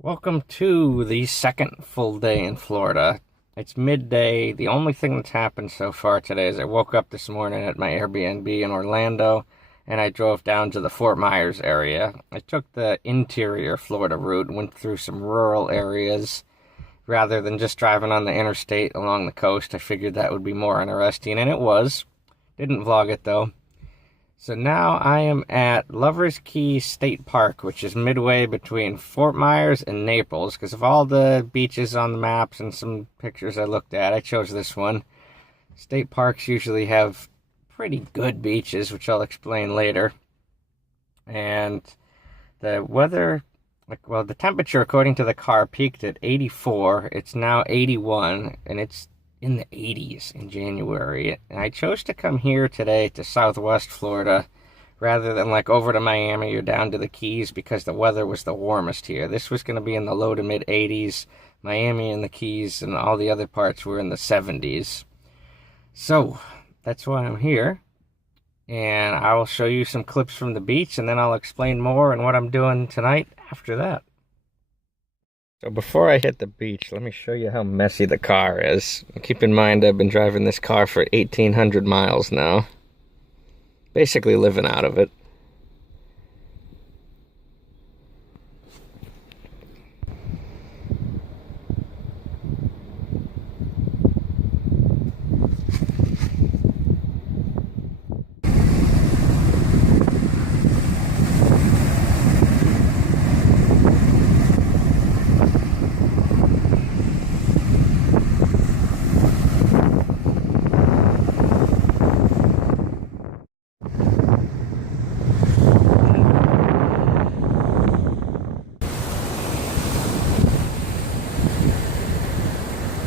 Welcome to the second full day in Florida. It's midday. The only thing that's happened so far today is I woke up this morning at my Airbnb in Orlando and I drove down to the Fort Myers area. I took the interior Florida route, went through some rural areas rather than just driving on the interstate along the coast. I figured that would be more interesting, and it was. Didn't vlog it though. So now I am at Lover's Cay State Park, which is midway between Fort Myers and Naples. Because of all the beaches on the maps and some pictures I looked at, I chose this one. State parks usually have pretty good beaches, which I'll explain later. And the weather, the temperature according to the car peaked at 84. It's now 81, and it's in the 80s in January. And I chose to come here today to Southwest Florida rather than over to Miami or down to the Keys because the weather was the warmest here. This was going to be in the low to mid 80s. Miami and the Keys and all the other parts were in the 70s. So that's why I'm here. And I will show you some clips from the beach, and then I'll explain more and what I'm doing tonight after that. So before I hit the beach, let me show you how messy the car is. Keep in mind, I've been driving this car for 1,800 miles now. Basically living out of it.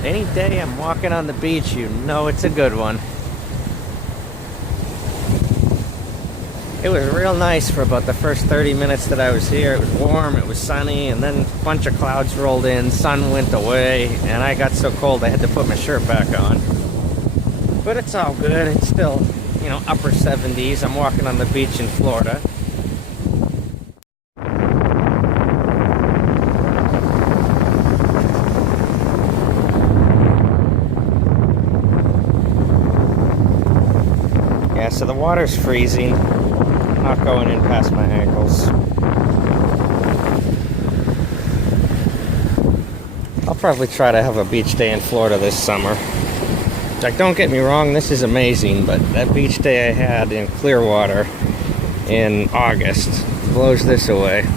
Any day I'm walking on the beach, you know it's a good one. It was real nice for about the first 30 minutes that I was here. It was warm, it was sunny, and then a bunch of clouds rolled in, sun went away, and I got so cold I had to put my shirt back on. But it's all good. It's still, upper 70s. I'm walking on the beach in Florida. Yeah, so the water's freezing. Not going in past my ankles. I'll probably try to have a beach day in Florida this summer. Don't get me wrong, this is amazing, but that beach day I had in Clearwater in August blows this away.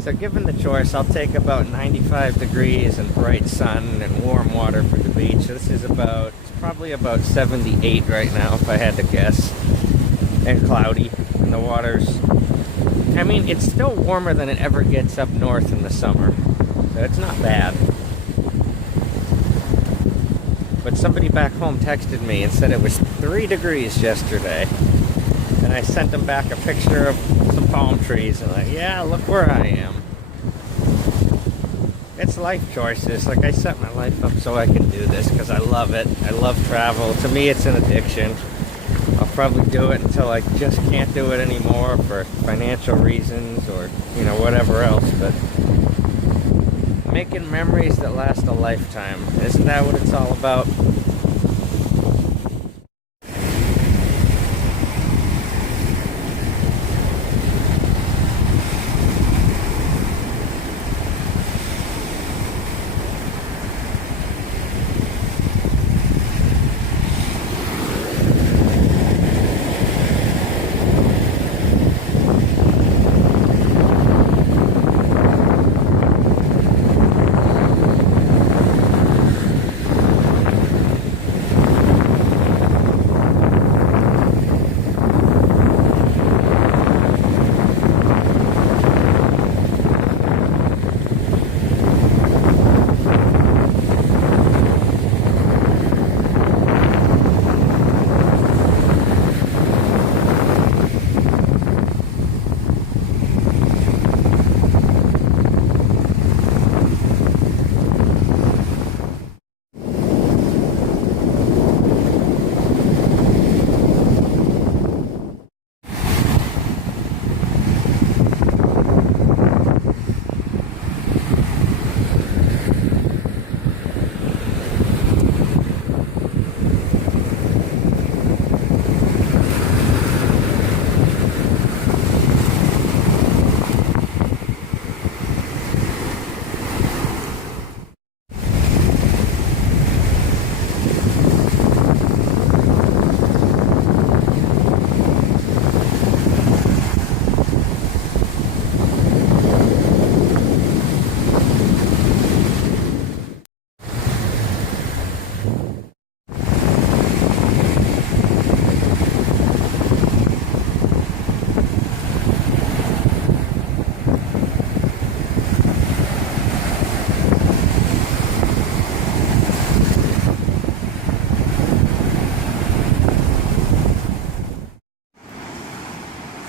So given the choice, I'll take about 95 degrees and bright sun and warm water for the beach. This is probably about 78 right now if I had to guess. And cloudy. And the water's, it's still warmer than it ever gets up north in the summer. So it's not bad. But somebody back home texted me and said it was 3 degrees yesterday. And I sent them back a picture of some palm trees and yeah, look where I am. It's life choices. I set my life up so I can do this because I love it. I love travel. To me, it's an addiction. I'll probably do it until I just can't do it anymore for financial reasons or, whatever else. But making memories that last a lifetime. Isn't that what it's all about?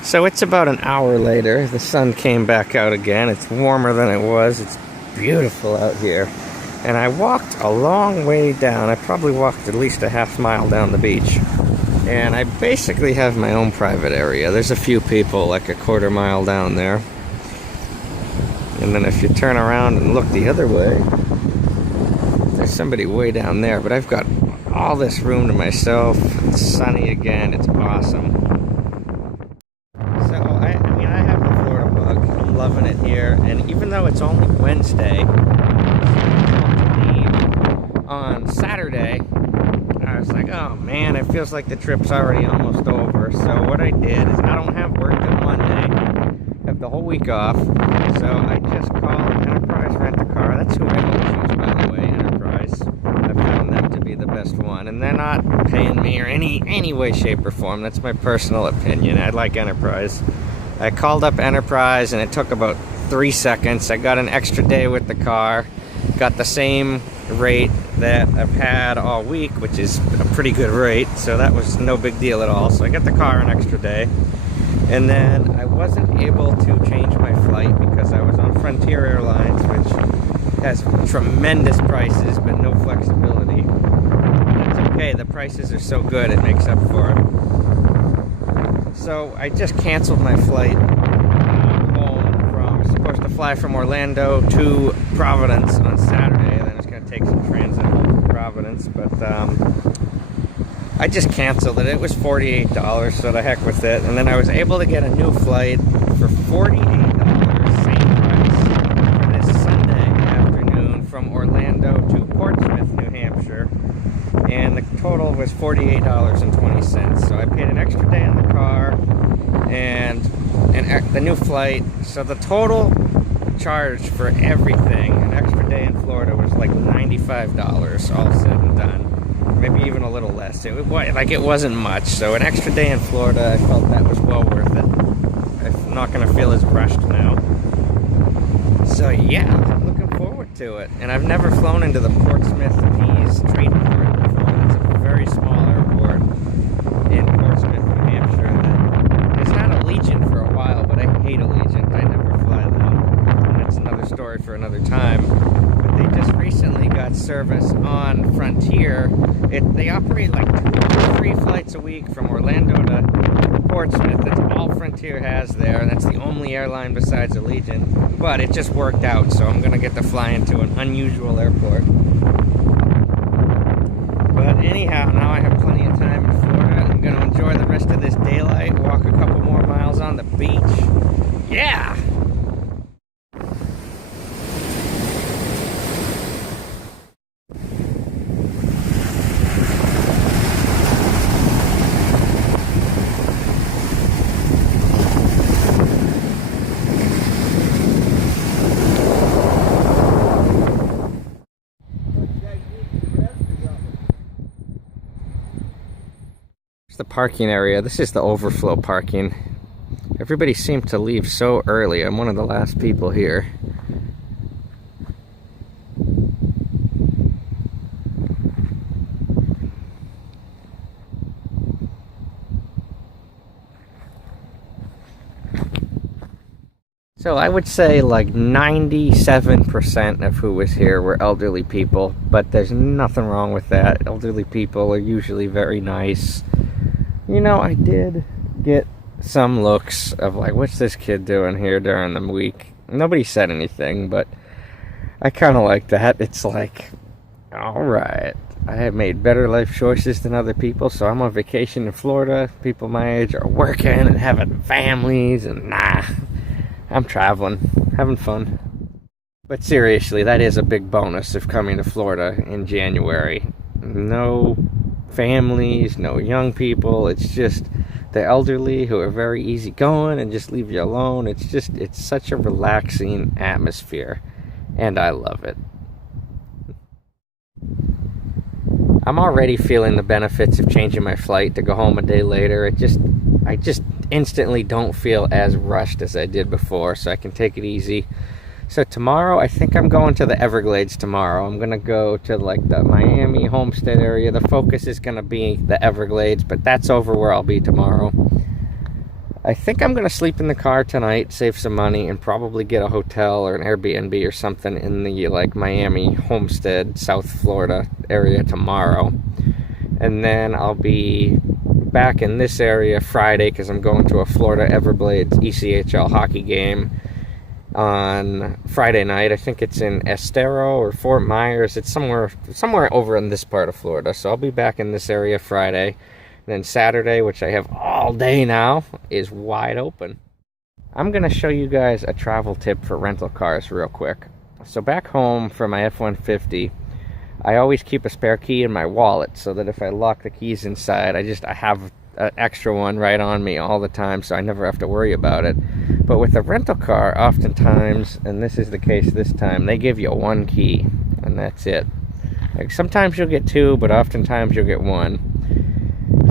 So it's about an hour later. The sun came back out again. It's warmer than it was. It's beautiful out here. And I walked a long way down. I probably walked at least a half mile down the beach. And I basically have my own private area. There's a few people like a quarter mile down there. And then if you turn around and look the other way, there's somebody way down there. But I've got all this room to myself. It's sunny again. It's awesome. So, I mean, I have the Florida bug. I'm loving it here. And even though it's only Wednesday, on Saturday, I was like, oh man, it feels like the trip's already almost over. So what I did is I don't have work till Monday. I have the whole week off. So I just called Enterprise Rent-A-Car. That's who I always use, by the way, Enterprise. I found them to be the best one. And they're not paying me or any way, shape, or form. That's my personal opinion. I like Enterprise. I called up Enterprise and it took about 3 seconds. I got an extra day with the car. Got the same rate that I've had all week, which is a pretty good rate, so that was no big deal at all. So I got the car an extra day, and then I wasn't able to change my flight because I was on Frontier Airlines, which has tremendous prices but no flexibility. It's okay, the prices are so good it makes up for it. So I just canceled my flight supposed to fly from Orlando to Providence on Saturday, and then it's going to take some transit home from Providence, but I just canceled it. It was $48, so the heck with it. And then I was able to get a new flight for $48, same price, for this Sunday afternoon from Orlando to Portsmouth, New Hampshire, and the total was $48.20. So I paid an extra day in the car and the new flight, so the total charge for everything, an extra day in Florida, was like $95, all said and done. Maybe even a little less. It wasn't much. So an extra day in Florida, I felt that was well worth it. I'm not going to feel as rushed now. So yeah, I'm looking forward to it. And I've never flown into the Portsmouth Pease Trade Port before. It's a very small airport in Portsmouth, New Hampshire. It's not Allegiant for a while, but I hate Allegiant. I never fly them. And that's another story for another time. But they just recently got service on Frontier. They operate like 2 or 3 flights a week from Orlando to Portsmouth. That's all Frontier has there, and that's the only airline besides Allegiant. But it just worked out, so I'm going to get to fly into an unusual airport. But anyhow, now I have plenty of time in Florida. I'm going to enjoy the rest of this daylight, walk a couple more miles on the beach. Yeah! The parking area. This is the overflow parking. Everybody seemed to leave so early. I'm one of the last people here. So I would say like 97% of who was here were elderly people, but there's nothing wrong with that. Elderly people are usually very nice. You know, I did get some looks of like, what's this kid doing here during the week? Nobody said anything, but I kind of like that. It's like, alright, I have made better life choices than other people, so I'm on vacation in Florida. People my age are working and having families, and nah, I'm traveling, having fun. But seriously, that is a big bonus of coming to Florida in January. No families, no young people. It's just the elderly who are very easygoing and just leave you alone. It's such a relaxing atmosphere, and I love it. I'm already feeling the benefits of changing my flight to go home a day later. I just instantly don't feel as rushed as I did before, so I can take it easy. So tomorrow, I think I'm going to the Everglades tomorrow. I'm going to go to like the Miami Homestead area. The focus is going to be the Everglades, but that's over where I'll be tomorrow. I think I'm going to sleep in the car tonight, save some money, and probably get a hotel or an Airbnb or something in the, like, Miami, Homestead, South Florida area tomorrow. And then I'll be back in this area Friday because I'm going to a Florida Everblades ECHL hockey game on Friday night. I think it's in Estero or Fort Myers. It's somewhere over in this part of Florida. So I'll be back in this area Friday. Then Saturday, which I have all day now, is wide open. I'm going to show you guys a travel tip for rental cars real quick. So back home for my F-150, I always keep a spare key in my wallet so that if I lock the keys inside, I have an extra one right on me all the time, so I never have to worry about it. But with a rental car, oftentimes, and this is the case this time, they give you one key, and that's it. Like, sometimes you'll get two, but oftentimes you'll get one.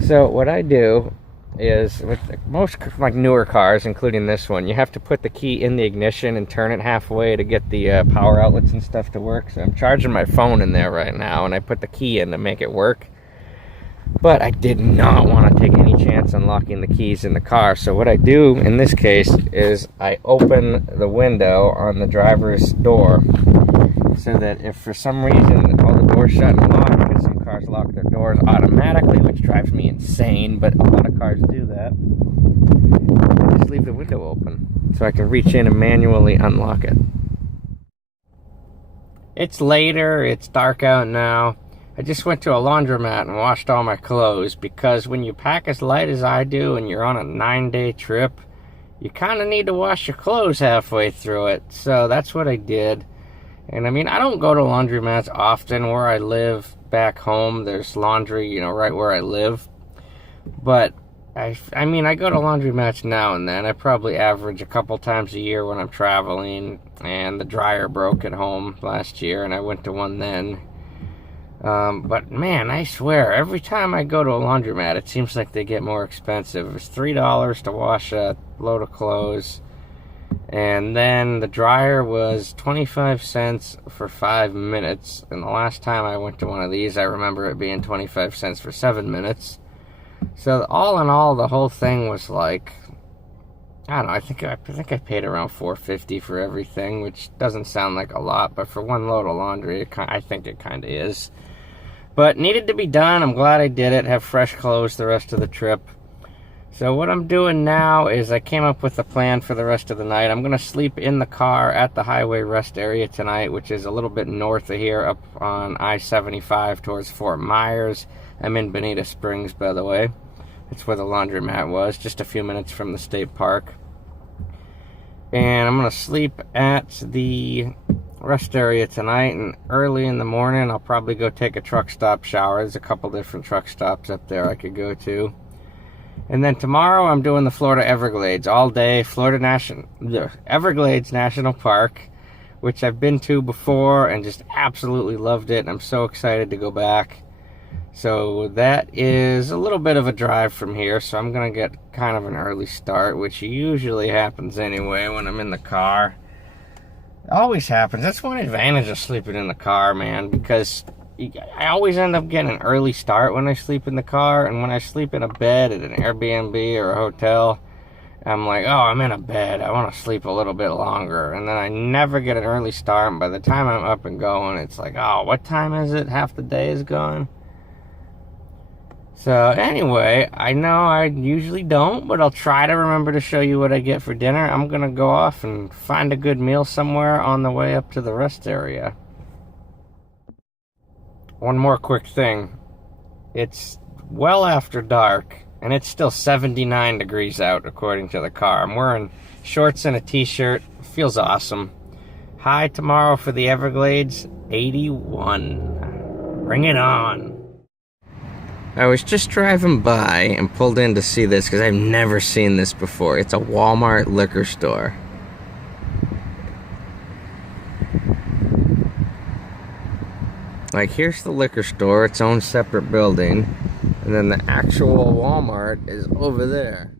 So what I do is, with most like newer cars, including this one, you have to put the key in the ignition and turn it halfway to get the power outlets and stuff to work. So I'm charging my phone in there right now, and I put the key in to make it work. But I did not want to take any chance on locking the keys in the car. So what I do in this case is I open the window on the driver's door so that if for some reason all the doors shut and lock, because some cars lock their doors automatically, which drives me insane, but a lot of cars do that, I just leave the window open so I can reach in and manually unlock it. It's later, it's dark out now. I just went to a laundromat and washed all my clothes, because when you pack as light as I do and you're on a 9-day trip, you kind of need to wash your clothes halfway through it. So that's what I did. And I mean, I don't go to laundromats often. Where I live back home, there's laundry, right where I live. But I mean, I go to laundromats now and then. I probably average a couple times a year when I'm traveling. And the dryer broke at home last year, and I went to one then. But man, I swear, every time I go to a laundromat, it seems like they get more expensive. It's $3 to wash a load of clothes. And then the dryer was 25 cents for 5 minutes. And the last time I went to one of these, I remember it being 25 cents for 7 minutes. So all in all, the whole thing was like, I don't know, I think I paid around $4.50 for everything, which doesn't sound like a lot, but for one load of laundry, I think it kind of is. But needed to be done. I'm glad I did it. Have fresh clothes the rest of the trip. So what I'm doing now is I came up with a plan for the rest of the night. I'm going to sleep in the car at the highway rest area tonight, which is a little bit north of here, up on I-75 towards Fort Myers. I'm in Bonita Springs, by the way. That's where the laundromat was, just a few minutes from the state park. And I'm going to sleep at the rest area tonight, and early in the morning I'll probably go take a truck stop shower. There's a couple different truck stops up there I could go to. And then tomorrow I'm doing the Florida Everglades all day. Everglades National Park, which I've been to before and just absolutely loved it. I'm so excited to go back. So that is a little bit of a drive from here, so I'm going to get kind of an early start, which usually happens anyway when I'm in the car. It always happens. That's one advantage of sleeping in the car, man, because I always end up getting an early start when I sleep in the car, and when I sleep in a bed at an Airbnb or a hotel, I'm like, oh, I'm in a bed, I want to sleep a little bit longer, and then I never get an early start, and by the time I'm up and going, it's like, oh, what time is it? Half the day is gone. So anyway, I know I usually don't, but I'll try to remember to show you what I get for dinner. I'm going to go off and find a good meal somewhere on the way up to the rest area. One more quick thing. It's well after dark, and it's still 79 degrees out according to the car. I'm wearing shorts and a t-shirt. Feels awesome. High tomorrow for the Everglades, 81. Bring it on. I was just driving by and pulled in to see this because I've never seen this before. It's a Walmart liquor store. Like, here's the liquor store, its own separate building, and then the actual Walmart is over there.